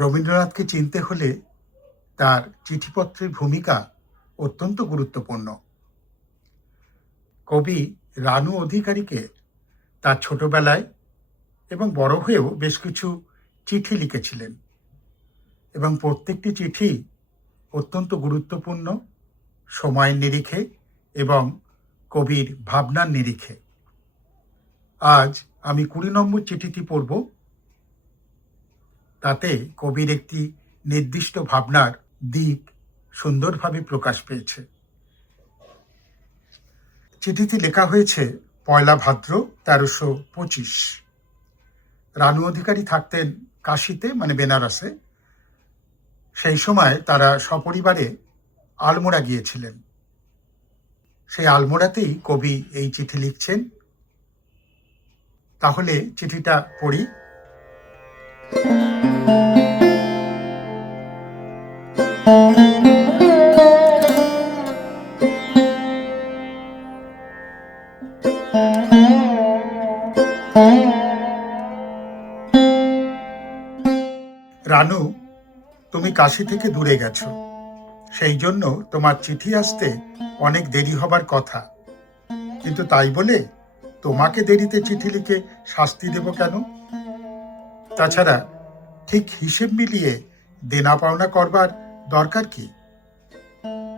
রবীন্দ্রনাথকে চিনতে হলে তার চিঠিপত্রের ভূমিকা অত্যন্ত গুরুত্বপূর্ণ। কবি রানু অধিকারীকে তার ছোটবেলায় এবং বড় হয়েও বেশ কিছু চিঠি লিখেছিলেন এবং প্রত্যেকটি চিঠি অত্যন্ত গুরুত্বপূর্ণ, সময়ের নিরিখে এবং কবির ভাবনার নিরিখে। আজ আমি ২০ নম্বর চিঠিটি পড়ব। তাতে কবির একটি নির্দিষ্ট ভাবনার দিক সুন্দরভাবে প্রকাশ পেয়েছে। চিঠিটি লেখা হয়েছে ১লা ভাদ্র ১৩২৫। রানু অধিকারী থাকতেন কাশীতে, মানে বেনারসে। সেই সময় তারা সপরিবারে আলমোড়া গিয়েছিলেন। সেই আলমোড়াতেই কবি এই চিঠি লিখছেন। তাহলে চিঠিটা পড়ি। রানু, তুমি কাশী থেকে দূরে গেছো, সেই জন্য তোমার চিঠি আসতে অনেক দেরি হবার কথা। কিন্তু তাই বলে তোমাকে দেরিতে চিঠি লিখে শাস্তি দেব কেন? তাছাড়া ঠিক হিসেব মিলিয়ে দেনা পাওনা করবার দরকার কি?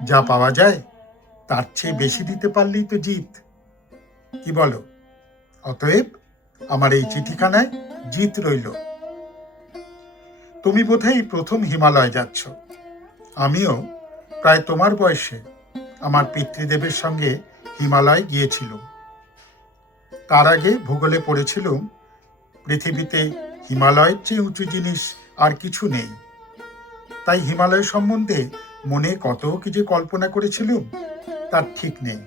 যা পাওয়া যায় তার চেয়ে বেশি দিতে পারলেই তো জিত, কি বলো? অতএব আমার এই চিঠিখানায় জিত রইল। তুমি বোধহয় প্রথম হিমালয় যাচ্ছ। আমিও প্রায় তোমার বয়সে আমার পিতৃদেবের সঙ্গে হিমালয় গিয়েছিলাম। তার আগে ভূগোলে পড়েছিলাম পৃথিবীতে হিমালয়ের চেয়ে উঁচু জিনিস আর কিছু নেই। তাই হিমালয় সম্বন্ধে মনে কত কি যে কল্পনা করেছিলাম তার ঠিক নেই।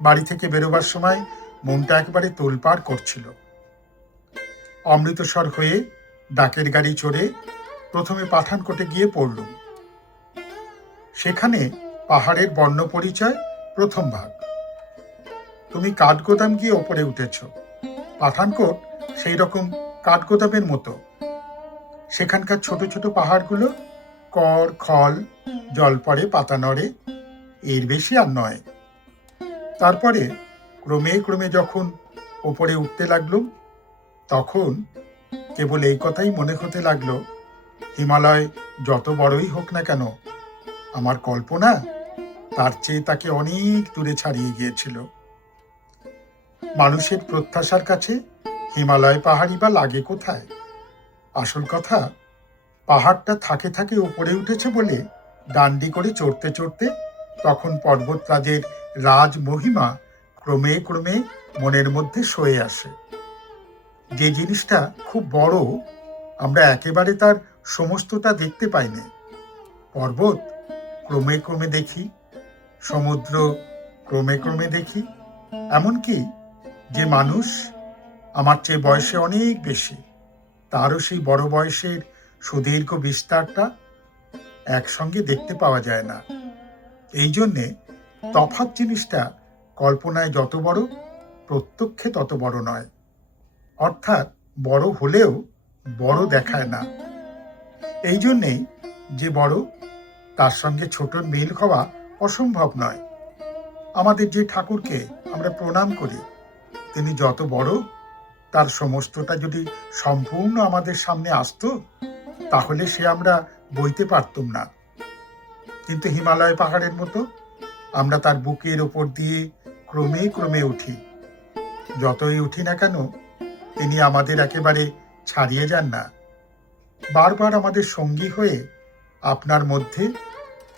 বাড়ি থেকে বেরোবার সময় মনটা একেবারে তোলপাড় করছিল। অমৃতসর হয়ে ডাকের গাড়ি চড়ে প্রথমে পাঠানকোটে গিয়ে পড়লুম। সেখানে পাহাড়ের বর্ণ পরিচয় প্রথম ভাগ। তুমি কাঠগোদাম গিয়ে ওপরে উঠেছ। পাঠানকোট সেই রকম কাঠগোদামের মতো। সেখানকার ছোট ছোট পাহাড়গুলো কর খল, জল পড়ে, পাতা নড়ে, এর বেশি আর নয়। তারপরে ক্রমে ক্রমে যখন ওপরে উঠতে লাগলুম, তখন কেবল এই কথাই মনে হতে লাগলো, হিমালয় যত বড়ই হোক না কেন, আমার কল্পনা তার চেয়ে তাকে অনেক দূরে ছাড়িয়ে গিয়েছিল। মানুষের প্রত্যাশার কাছে হিমালয় পাহাড়ই বা লাগে কোথায়? আসল কথা, পাহাড়টা থাকে থাকে উপরে উঠেছে বলে ডান্ডি করে চড়তে চড়তে তখন পর্বতরাজের রাজ মহিমা ক্রমে ক্রমে মনের মধ্যে সয়ে আসে। যে জিনিসটা খুব বড়, আমরা একেবারে তার সমস্তটা দেখতে পাই না। পর্বত ক্রমে ক্রমে দেখি, সমুদ্র ক্রমে ক্রমে দেখি, এমনকি যে মানুষ আমার চেয়ে বয়সে অনেক বেশি, তারও সেই বড় বয়সের সুদীর্ঘ বিস্তারটা একসঙ্গে দেখতে পাওয়া যায় না। এই জন্যে তফাৎ জিনিসটা কল্পনায় যত বড়, প্রত্যক্ষে তত বড় নয়। অর্থাৎ বড় হলেও বড় দেখায় না। এই জন্যেই যে বড়, তার সঙ্গে ছোটর মিল হওয়া অসম্ভব নয়। আমাদের যে ঠাকুরকে আমরা প্রণাম করি, তিনি যত বড়, তার সমস্তটা যদি সম্পূর্ণ আমাদের সামনে আসতো, তাহলে সে আমরা বইতে পারতুম না। কিন্তু হিমালয় পাহাড়ের মতো আমরা তার বুকের ওপর দিয়ে ক্রমে ক্রমে উঠি। যতই উঠি না কেন, তিনি আমাদের একেবারে ছাড়িয়ে যান না। বারবার আমাদের সঙ্গী হয়ে আপনার মধ্যে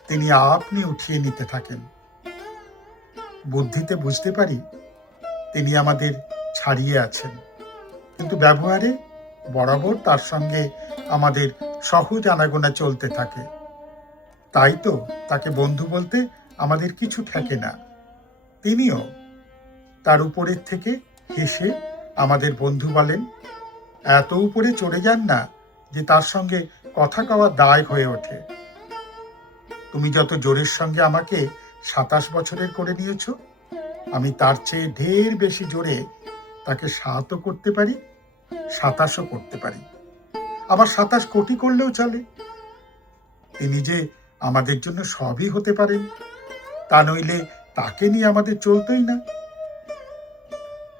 তিনি আপনি উঠিয়ে নিতে থাকেন। বুদ্ধিতে বুঝতে পারি তিনি আমাদের ছাড়িয়ে আছেন, কিন্তু ব্যবহারে বরাবর তার সঙ্গে আমাদের সহজ আনাগোনা চলতে থাকে। তাই তো তাকে বন্ধু বলতে আমাদের কিছু ঠেকে না। তিনিও তার উপরের থেকে হেসে আমাদের বন্ধু বলেন। এত উপরে চড়ে যান না যে তার সঙ্গে কথা কওয়া দায় হয়ে ওঠে। তুমি যত জোরের সঙ্গে আমাকে ২৭ বছরের করে নিয়েছ, আমি তার চেয়ে ঢের বেশি জোরে তাকে ৭ও করতে পারি, ২৭ও করতে পারি। আবার 27 কোটি করলেও চলে। তিনি যে আমাদের জন্য সবই হতে পারেন, তা নইলে তাকে নিয়ে আমাদের চলতোই না।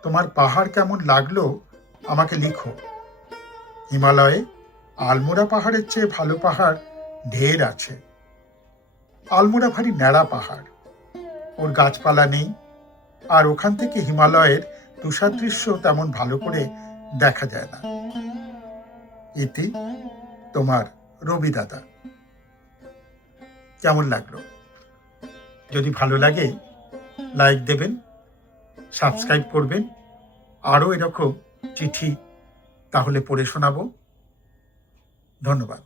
তোমার পাহাড় কেমন লাগলো আমাকে লিখো। হিমালয়ে আলমোড়া পাহাড়ের চেয়ে ভালো পাহাড় ঢের আছে। আলমোড়া ভারী ন্যাড়া পাহাড়, ওর গাছপালা নেই, আর ওখান থেকে হিমালয়ের তুষার দৃশ্য তেমন ভালো করে দেখা যায় না। ইতি তোমার রবি দাদা। কেমন লাগলো? যদি ভালো লাগে লাইক দেবেন, সাবস্ক্রাইব করবেন। আরও এরকম চিঠি তাহলে পড়ে শোনাবো। ধন্যবাদ।